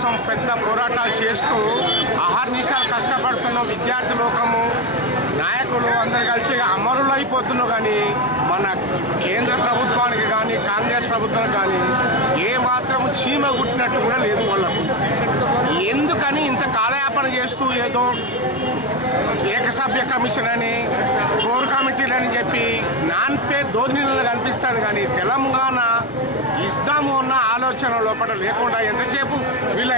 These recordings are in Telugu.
కోసం పెద్ద పోరాటాలు చేస్తూ అహర్నిశలు కష్టపడుతున్న విద్యార్థి లోకము నాయకులు అందరు కలిసి అమరులు అయిపోతున్నారు. కానీ మన కేంద్ర ప్రభుత్వానికి కానీ కాంగ్రెస్ ప్రభుత్వానికి కానీ ఏ మాత్రం చీమ గుట్టినట్టు కూడా లేదు వాళ్ళకు. ఎందుకని ఇంత కాలయాపన చేస్తూ ఏదో ఏకసభ్య కమిషన్ అని కోర్ కమిటీలని చెప్పి నాన్పే ధోరణిలో కనిపిస్తుంది. కానీ తెలంగాణ ఇస్తాము అన్న ఆలోచన లోపల లేకుండా ఎంతసేపు వీళ్ళ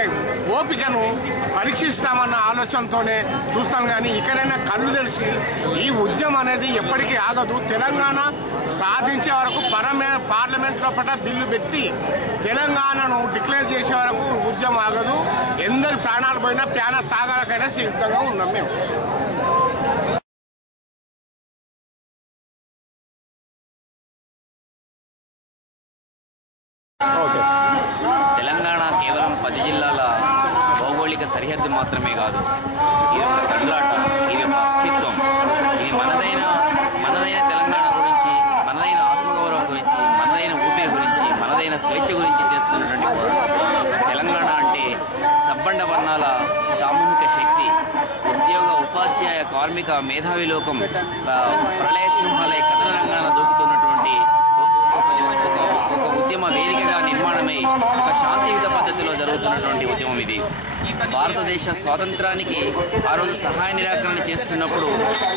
ఓపికను పరీక్షిస్తామన్న ఆలోచనతోనే చూస్తాం. కానీ ఇకనైనా కళ్ళు తెరిచి ఈ ఉద్యమం అనేది ఎప్పటికీ ఆగదు. తెలంగాణ సాధించే వరకు పార్లమెంట్ లోపల బిల్లు పెట్టి తెలంగాణను డిక్లేర్ చేసే వరకు ఉద్యమం ఆగదు. ఎందరి ప్రాణాలు పోయినా ప్రాణ త్యాగాలకైనా సిద్ధంగా ఉన్నాం మేము. తెలంగాణ కేవలం 10 జిల్లాల భౌగోళిక సరిహద్దు మాత్రమే కాదు. ఇది ఒక తండ్లాట, ఇది ఒక అస్తిత్వం. ఇది మనదైన తెలంగాణ గురించి, మనదైన ఆత్మగౌరవం గురించి, మనదైన ఊపిరి గురించి, మనదైన స్వేచ్ఛ గురించి చేస్తున్నటువంటి పోరాటం. తెలంగాణ అంటే సబ్బండ వర్ణాల సామూహిక శక్తి, ఉద్యోగ ఉపాధ్యాయ కార్మిక మేధావి లోకం ప్రళయ సింహాలయ కథన రంగాన దూకుతున్నటువంటి ఒక ఉద్యమ వేదికగా నిర్మాణమై ఒక శాంతియుత పద్ధతిలో జరుగుతున్నటువంటి ఉద్యమం ఇది. భారతదేశ స్వాతంత్రానికి ఆ రోజు సహాయ నిరాకరణ చేస్తున్నప్పుడు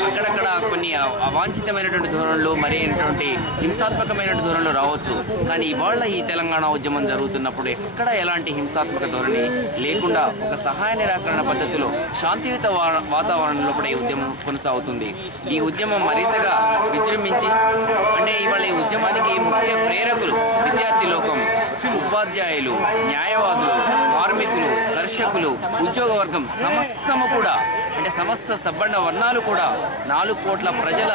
అక్కడక్కడ కొన్ని అవాంఛితమైనటువంటి ధోరణులు, మరైనటువంటి హింసాత్మకమైన ధోరణులు రావచ్చు. కానీ ఇవాళ ఈ తెలంగాణ ఉద్యమం జరుగుతున్నప్పుడు ఎక్కడ ఎలాంటి హింసాత్మక ధోరణి లేకుండా ఒక సహాయ నిరాకరణ పద్ధతిలో శాంతియుత వాతావరణంలో కూడా ఈ ఉద్యమం కొనసాగుతుంది. ఈ ఉద్యమం మరింతగా విజృంభించి, అంటే ఇవాళ ఈ ఉద్యమానికి ముఖ్య ప్రేరకులు విద్యార్థి లోకం, ఉపాధ్యాయులు, న్యాయవాదులు, కార్మికులు, కర్షకులు, ఉద్యోగ వర్గం సమస్తము కూడా, అంటే సమస్త సబ్బండ వర్ణాలు కూడా 4 కోట్ల ప్రజల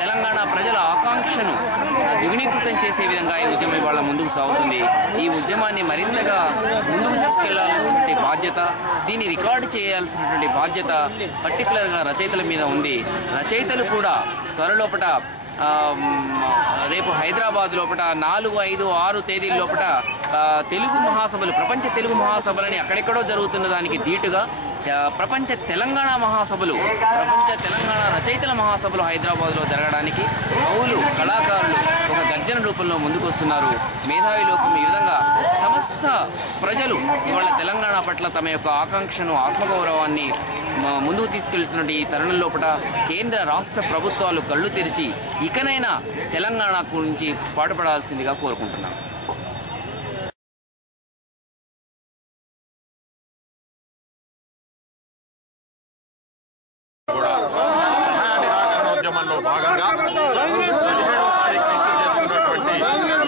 తెలంగాణ ప్రజల ఆకాంక్షను ద్విగుణీకృతం చేసే విధంగా ఈ ఉద్యమం ఇవాళ ముందుకు సాగుతుంది. ఈ ఉద్యమాన్ని మరింతగా ముందుకు తీసుకెళ్లాల్సినటువంటి బాధ్యత, దీన్ని రికార్డు చేయాల్సినటువంటి బాధ్యత పర్టికులర్గా రచయితల మీద ఉంది. రచయితలు కూడా త్వరలోపట రేపు హైదరాబాద్ లోపల 4, 5, 6 తేదీల లోపల తెలుగు మహాసభలు, ప్రపంచ తెలుగు మహాసభలని అక్కడెక్కడో జరుగుతున్న దానికి ధీటుగా ప్రపంచ తెలంగాణ మహాసభలు, ప్రపంచ తెలంగాణ రచయితల మహాసభలు హైదరాబాద్లో జరగడానికి కవులు, కళాకారులు ఒక గర్జన రూపంలో ముందుకు వస్తున్నారు. మేధావి లోకం ఈ విధంగా సమస్త ప్రజలు ఇవాళ తెలంగాణ పట్ల తమ యొక్క ఆకాంక్షను, ఆత్మగౌరవాన్ని ముందుకు తీసుకెళ్తున్న ఈ తరుణం లోపల కేంద్ర రాష్ట్ర ప్రభుత్వాలు కళ్ళు తెరిచి ఇకనైనా తెలంగాణ గురించి పాటుపడాల్సిందిగా కోరుకుంటున్నాను. ఉద్యమంలో భాగంగా 17వ తారీఖు నుంచి చేస్తున్నటువంటి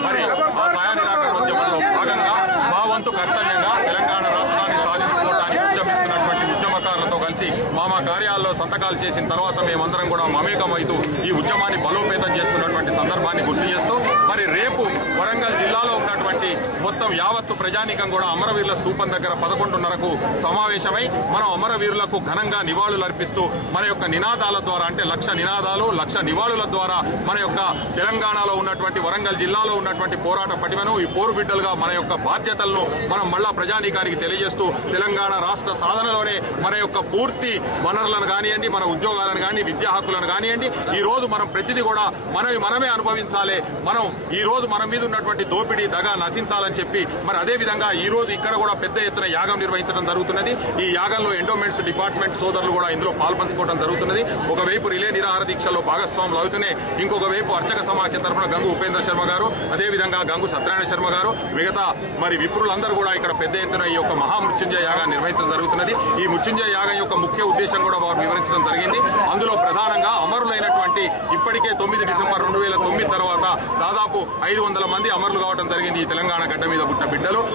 మరి ఆ సహాయ నిరాకరణ ఉద్యమంలో భాగంగా మా వంతు కర్తవ్యంగా తెలంగాణ రాష్ట్రాన్ని సాధించుకోవడానికి ఉద్యమిస్తున్నటువంటి ఉద్యమకారులతో కలిసి మా కార్యాలయంలో సంతకాలు చేసిన తర్వాత మేమందరం కూడా మమేకమైతూ ఈ ఉద్యమాన్ని బలోపేతం చేస్తున్నటువంటి సందర్భాన్ని గుర్తు చేస్తూ మరి రేపు వరంగల్ జిల్లాలో ఉన్నటువంటి మొత్తం యావత్తు ప్రజానీకం కూడా అమరవీరుల స్తూపం దగ్గర 11:30కు సమావేశమై మనం అమరవీరులకు ఘనంగా నివాళులు అర్పిస్తూ మన యొక్క నినాదాల ద్వారా, అంటే 1,00,000 నినాదాలు 1,00,000 నివాళుల ద్వారా మన యొక్క తెలంగాణలో ఉన్నటువంటి వరంగల్ జిల్లాలో ఉన్నటువంటి పోరాట పటిమను, ఈ పోరు బిడ్డలుగా మన యొక్క బాధ్యతలను మనం మళ్ళా ప్రజానీకానికి తెలియజేస్తూ తెలంగాణ రాష్ట్ర సాధనలోనే మన యొక్క పూర్తి వనరులను కానివ్వండి, మన ఉద్యోగాలను కానీ, విద్యా హక్కులను కానివ్వండి, ఈ రోజు మనం ప్రతిదీ కూడా మనమే అనుభవించాలి. మనం ఈ రోజు మన మీద ఉన్నటువంటి దోపిడీ, దగా నశించాలని చెప్పి మరి అదే విధంగా ఈ రోజు ఇక్కడ కూడా పెద్ద ఎత్తున యాగం నిర్వహించడం జరుగుతున్నది. ఈ యాగంలో ఎండోమెంట్స్ డిపార్ట్మెంట్ సోదరులు కూడా ఇందులో పాల్పంచుకోవడం జరుగుతున్నది. ఒకవైపు రిలే నిరాహార దీక్షల్లో భాగస్వాములు అవుతున్నాయి, ఇంకొక వైపు అర్చక సమాఖ్య తరఫున గంగు ఉపేంద్ర శర్మ గారు, అదేవిధంగా గంగు సత్యనారాయణ శర్మ గారు, మిగతా మరి విప్రులందరూ కూడా ఇక్కడ పెద్ద ఎత్తున ఈ యొక్క మహామృత్యుంజయ యాగాన్ని నిర్వహించడం జరుగుతున్నది. ఈ మృత్యుంజయ యాగం యొక్క ముఖ్య ఉద్దేశం కూడా వారు వివరించడం జరిగింది. అందులో ప్రధానంగా అమరులైనటువంటి ఇప్పటికే 9 డిసెంబర్ 2009 తర్వాత దాదాపు 500 మంది అమరులు కావడం జరిగింది. ఈ తెలంగాణ గడ్డ మీద పుట్టిన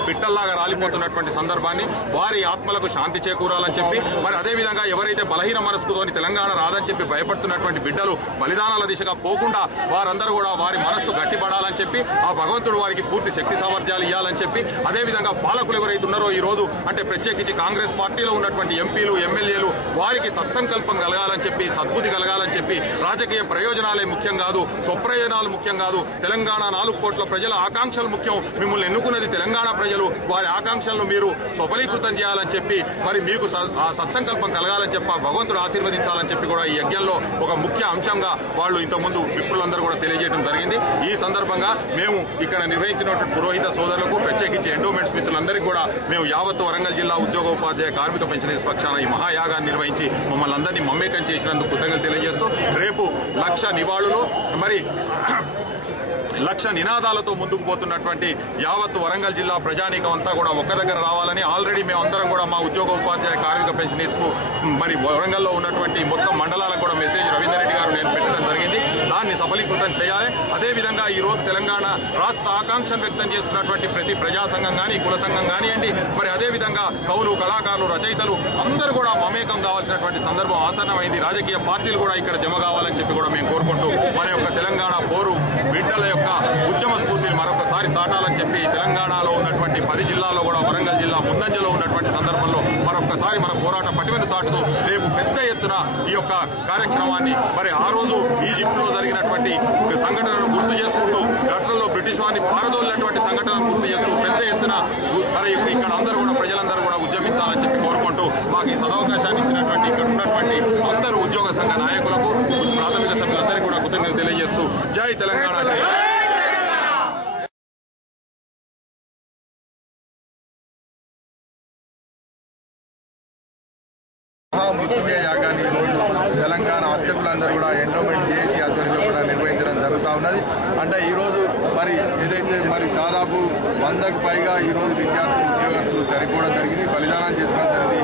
బిడ్డల్లాగా రాలిపోతున్నటువంటి సందర్భాన్ని వారి ఆత్మలకు శాంతి చేకూరాలని చెప్పి మరి అదేవిధంగా ఎవరైతే బలహీన మనస్కుతోని తెలంగాణ రాదని చెప్పి భయపడుతున్నటువంటి బిడ్డలు బలిదానాల దిశగా పోకుండా వారందరూ కూడా వారి మనస్సు గట్టిపడాలని చెప్పి ఆ భగవంతుడు వారికి పూర్తి శక్తి సామర్థ్యాలు ఇవ్వాలని చెప్పి అదేవిధంగా పాలకులు ఎవరైతే ఉన్నారో ఈ రోజు అంటే ప్రత్యేకించి కాంగ్రెస్ పార్టీలో ఉన్నటువంటి ఎంపీలు, ఎమ్మెల్యేలు వారికి సత్సంకల్పం సత్సంకల్పం కలగాలని చెప్పి, సద్బుద్ధి కలగాలని చెప్పి, రాజకీయ ప్రయోజనాలే ముఖ్యం కాదు, స్వప్రయోజనాలు ముఖ్యం కాదు, తెలంగాణ 4 కోట్ల ప్రజల ఆకాంక్షలు ముఖ్యం, మిమ్మల్ని ఎన్నుకున్నది తెలంగాణ ప్రజలు, వారి ఆకాంక్షలను మీరు సఫలీకృతం చేయాలని చెప్పి, మరి మీకు ఆ సత్సంకల్పం కలగాలని చెప్పి భగవంతుడు ఆశీర్వదించాలని చెప్పి కూడా ఈ యజ్ఞంలో ఒక ముఖ్య అంశంగా వాళ్ళు ఇంతకుముందు విప్రులందరూ కూడా తెలియజేయడం జరిగింది. ఈ సందర్భంగా మేము ఇక్కడ నిర్వహించినటువంటి పురోహిత సోదరులకు, ప్రత్యేకించి ఎండోమెంట్స్ మిత్రులందరికీ కూడా మేము యావత్తు వరంగల్ జిల్లా ఉద్యోగోపాధ్యాయ కార్మిక పెన్షనర్స్ పక్షాన ఈ మహాయాగాన్ని నిర్వహించి మమ్మల్ని అందరినీ మమ్మేకం చేసినందుకు కృతజ్ఞతలు తెలియజేస్తూ రేపు 1,00,000 నివాళులు, మరి 1,00,000 నినాదాలతో ముందుకు పోతున్నటువంటి యావత్తు వరంగల్ జిల్లా ప్రజానీకం అంతా కూడా ఒక్క దగ్గర రావాలని ఆల్రెడీ మేమందరం కూడా మా ఉద్యోగోపాధ్యాయ కార్మిక పెన్షనర్స్ కు మరి వరంగల్లో ఉన్నటువంటి మొత్తం మండలాలకు కూడా మెసేజ్ రవీందర్ రెడ్డి గారు నేను పెట్టడం జరిగింది. దాన్ని సఫలీకృతం చేయాలి. అదేవిధంగా ఈ రోజు తెలంగాణ రాష్ట్ర ఆకాంక్షను వ్యక్తం చేస్తున్నటువంటి ప్రతి ప్రజా సంఘం కానీ, కుల సంఘం కానివ్వండి, మరి అదేవిధంగా కవులు, కళాకారులు, రచయితలు అందరూ కూడా మమేకం కావాల్సినటువంటి సందర్భం ఆసన్నమైంది. రాజకీయ పార్టీలు కూడా ఇక్కడ జమ కావాలని చెప్పి కూడా మేము కోరుకుంటూ మన యొక్క తెలంగాణ పోరు బిడ్డల యొక్క ఉద్యమ స్ఫూర్తిని మరొకసారి చాటాలని చెప్పి తెలంగాణలో ఉన్నటువంటి 10 జిల్లాల్లో కూడా వరంగల్ జిల్లా ముందంజలో ఉన్నటువంటి సందర్భంలో మరొకసారి మన పోరాట పటిమను చాటుతూ రేపు పెద్ద ఎత్తున ఈ యొక్క కార్యక్రమాన్ని మరి ఆ రోజు ఈజిప్టులో జరిగినటువంటి సంఘటనను గుర్తు చేసుకుంటూ, గట్లలో బ్రిటిష్ వారిని పారదోలినటువంటి సంఘటనను గుర్తు చేస్తూ పెద్ద ఎత్తున మరి ఇక్కడ అందరూ కూడా ప్రజలందరూ కూడా ఉద్యమించాలని చెప్పి కోరుకుంటూ మాకు ఈ సదవకాశాన్ని ఇచ్చినటువంటి ఇక్కడ ఉన్నటువంటి అందరూ ఉద్యోగ సంఘ నాయకులకు, ప్రాథమిక సభ్యులందరికీ కూడా కృతజ్ఞతలు తెలియజేస్తూ జై తెలంగాణ. మృత్యుంజయ యాగాన్ని ఈరోజు తెలంగాణ అర్చకులందరూ కూడా ఎండోమెంట్ చేసి ఆధ్వర్యంలో కూడా నిర్వహించడం జరుగుతూ ఉన్నది. అంటే ఈరోజు మరి ఏదైతే మరి దాదాపు 100కు పైగా ఈరోజు విద్యార్థులు, ఉద్యోగస్తులు చనిపోవడం జరిగింది, బలిదానం చేస్తడం జరిగింది.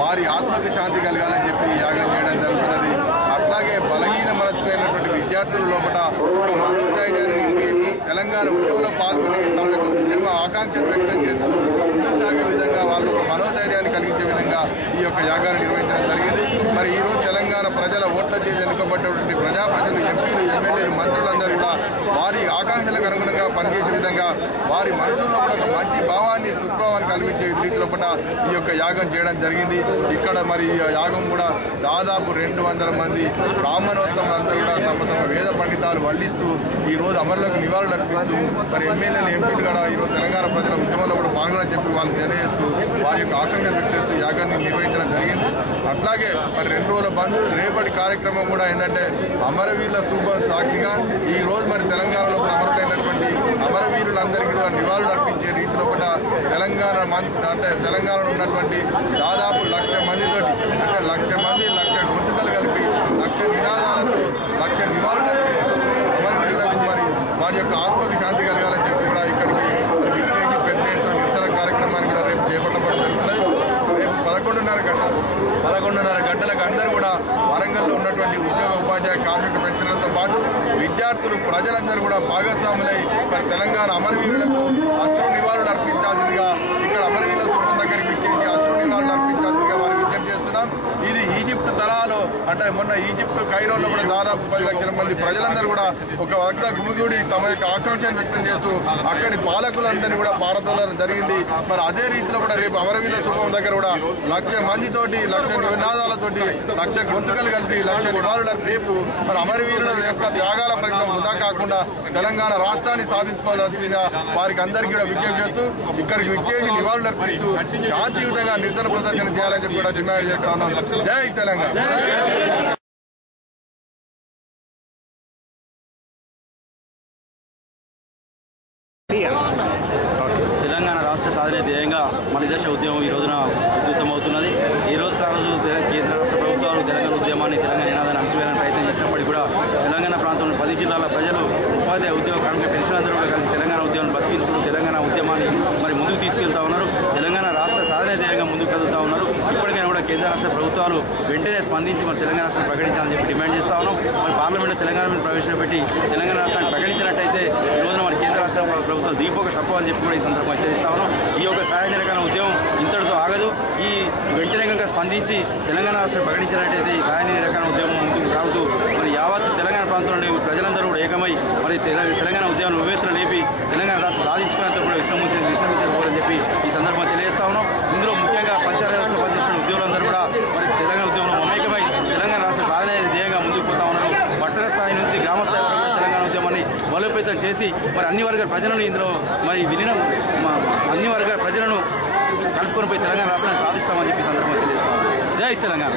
వారి ఆత్మకు శాంతి కలగాలని చెప్పి యాగం చేయడం జరుగుతున్నది. అట్లాగే బలహీన మనస్సులైనటువంటి విద్యార్థుల లోపల ఒక మనోధైర్యాన్ని నింపి తెలంగాణ ఉద్యమంలో పాల్గొని తమ యొక్క ఉద్యమ ఆకాంక్షను వ్యక్తం చేస్తూ ముందుకు సాగే విధంగా వాళ్ళు ఒక మనోధైర్యాన్ని కలిగించే విధంగా ఈ యొక్క యాగాన్ని నిర్వహించడం జరిగింది. మరి ఈరోజు తెలంగాణ ప్రజల ఓట్ల చేసి ఎన్నుకోబడినటువంటి ప్రజాప్రతినిధులు, ఎంపీలు, ఎమ్మెల్యేలు, మంత్రులందరూ కూడా వారి ఆకాంక్షలకు అనుగుణంగా పనిచేసే విధంగా వారి మనసుల్లో కూడా ఒక మంచి భావాన్ని, దుర్భావాన్ని కల్పించే రీతిలో కూడా ఈ యొక్క యాగం చేయడం జరిగింది. ఇక్కడ మరి ఈ యాగం కూడా దాదాపు 200 మంది బ్రాహ్మణోత్తములందరూ కూడా తమ వేద పండితాలు వల్లిస్తూ ఈ రోజు అమరులకు నివాళులు అర్పిస్తూ మరి ఎమ్మెల్యేలు, ఎంపీలు కూడా ఈరోజు తెలంగాణ ప్రజల ఉద్యమంలో కూడా పాల్గొనని చెప్పి వాళ్ళు తెలియజేస్తూ వారి యొక్క ఆకాంక్షను వ్యక్తం చేస్తూ యాగాన్ని నిర్వహించడం జరిగింది. అట్లాగే మరి 2 రోజుల బంద్ రేపటి కార్యక్రమం కూడా ఏంటంటే అమరవీరుల స్తూపం సాక్షిగా ఈ రోజు మరి తెలంగాణలో కూడా అమరులైనటువంటి అమరవీరులందరికీ కూడా నివాళులు అర్పించే రీతిలో కూడా తెలంగాణలో ఉన్నటువంటి దాదాపు 1,00,000 మందితోటి, అంటే 1,00,000 మంది 1,00,000 గొంతుకలు కలిపి 1,00,000 నినాదాలతో 1,00,000 నివాళులు అర్పిస్తూ అమరవీరులకు మరి వారి యొక్క ఆత్మకు శాంతి కలగాలని చెప్పి కూడా ఇక్కడికి మరి విచ్చేసి పెద్ద ఎత్తున నిరసన కార్యక్రమాన్ని కూడా రేపు చేపట్టడం జరుగుతుంది. రేపు 11:30 గంటలకు అందరూ కూడా వరంగల్లో ఉన్నటువంటి ఉద్యోగ ఉపాధ్యాయ కార్మిక పెన్షన్లతో పాటు విద్యార్థులు, ప్రజలందరూ కూడా భాగస్వాములై మరి తెలంగాణ అమరవీరులకు అశ్రు నివాళులు అర్పించాల్సిందిగా ఇక్కడ అమరవీరుల స్థూపం దగ్గరికి విచ్చేసి అశ్రు నివాళులు అర్పించాల్సిందిగా వారు విజ్ఞప్తి చేస్తున్నాం. ఇది ఈజిప్ట్ తరహాలో, అంటే మొన్న ఈజిప్ట్ కైరోలో కూడా దాదాపు 10 లక్షల మంది ప్రజలందరూ కూడా ఒక వద్ద గుమిగూడి తమ యొక్క ఆకాంక్షను వ్యక్తం చేస్తూ అక్కడి పాలకులందరినీ కూడా పారదోలడం జరిగింది. మరి అదే రీతిలో కూడా రేపు అమరవీరుల స్థూపం దగ్గర కూడా 1,00,000 మందితోటి, 1,00,000 నినాదాలతోటి, 1,00,000 గొంతుకలు కలిపి 1,00,000 నివాళులు అర్పిస్తూ మరి అమరవీరుల యొక్క త్యాగాల ఫలితం వృధా కాకుండా తెలంగాణ రాష్ట్రాన్ని సాధించుకోవాల్సిందిగా వారికి అందరికీ కూడా విజ్ఞప్తి చేస్తూ ఇక్కడికి విచ్చేసి నివాళులు అర్పిస్తూ శాంతియుతంగా నిరసన ప్రదర్శన చేయాలని చెప్పి కూడా డిమాండ్ చేస్తా ఉన్నాం. జై తెలంగాణ. తెలంగాణ రాష్ట్ర సాధన ధ్యేయంగా మన దశ ఉద్యమం ఈ రోజున ఉధృతమవుతున్నది. ఈ రోజు కేంద్ర రాష్ట్ర ప్రభుత్వాలు తెలంగాణ ఉద్యమాన్ని, తెలంగాణ నినాదాన్ని అణచివేయాలని ప్రయత్నం చేసినప్పటికీ కూడా తెలంగాణ ప్రాంతంలో 10 జిల్లాల ప్రజలు, ఉపాధ్యాయ ఉద్యోగ కార్మిక పెన్షన్లందరూ కూడా కలిసి తెలంగాణ ఉద్యమాన్ని బతికించుకుంటూ తెలంగాణ ఉద్యమాన్ని మరి ముందుకు తీసుకెళ్తా ఉన్నారు. తెలంగాణ రాష్ట్ర సాధన ధ్యేయంగా ముందుకు కదులుతూ ఉన్నారు. ఇప్పటికైనా కూడా కేంద్ర రాష్ట్ర ప్రభుత్వాలు వెంటనే స్పందించి మరి తెలంగాణ రాష్ట్రాన్ని ప్రకటించాలని చెప్పి డిమాండ్ చేస్తా ఉన్నాం. మరి పార్లమెంట్లో తెలంగాణ మీద ప్రవేశపెట్టి తెలంగాణ రాష్ట్రాన్ని ప్రకటించినట్టయితే ఈ రోజున మన కేంద్ర రాష్ట్ర ప్రభుత్వాలు దీపోక తప్పు అని చెప్పి కూడా ఈ సందర్భంగా హెచ్చరిస్తా ఉన్నాం. ఈ యొక్క సాయంత్రకాల ఉద్యమం ఇంతటితో ఆగదు. ఈ వెంటనే కనుక స్పందించి తెలంగాణ రాష్ట్రాన్ని ప్రకటించినట్టయితే ఈ సాయంత్రకాల ఉద్యమం ముందుకు సాగుతూ మరి యావత్ తెలంగాణ ప్రాంతంలోని ప్రజలందరూ కూడా ఏకమై మరి తెలంగాణ ఉద్యమాన్ని వివేచన లేపి తెలంగాణ రాష్ట్రం సాధించుకునేంత కూడా విశ్రమించకపోవాలని చెప్పి ఈ సందర్భంగా తెలియజేస్తా ఉన్నాం. ఇందులో ముఖ్యంగా పంచాయతీ వ్యవస్థలో పనిచేస్తున్న ఉద్యోగులందరూ కూడా మరి తెలంగాణ ఉద్యమంలో మమేకమై బలోపేతం చేసి మరి అన్ని వర్గాల ప్రజలను ఇందులో మరి విలీనం అన్ని వర్గాల ప్రజలను కలుపుకొని పోయి తెలంగాణ రాష్ట్రాన్ని సాధిస్తామని చెప్పి సందర్భంగా తెలియజేస్తాం. జై తెలంగాణ.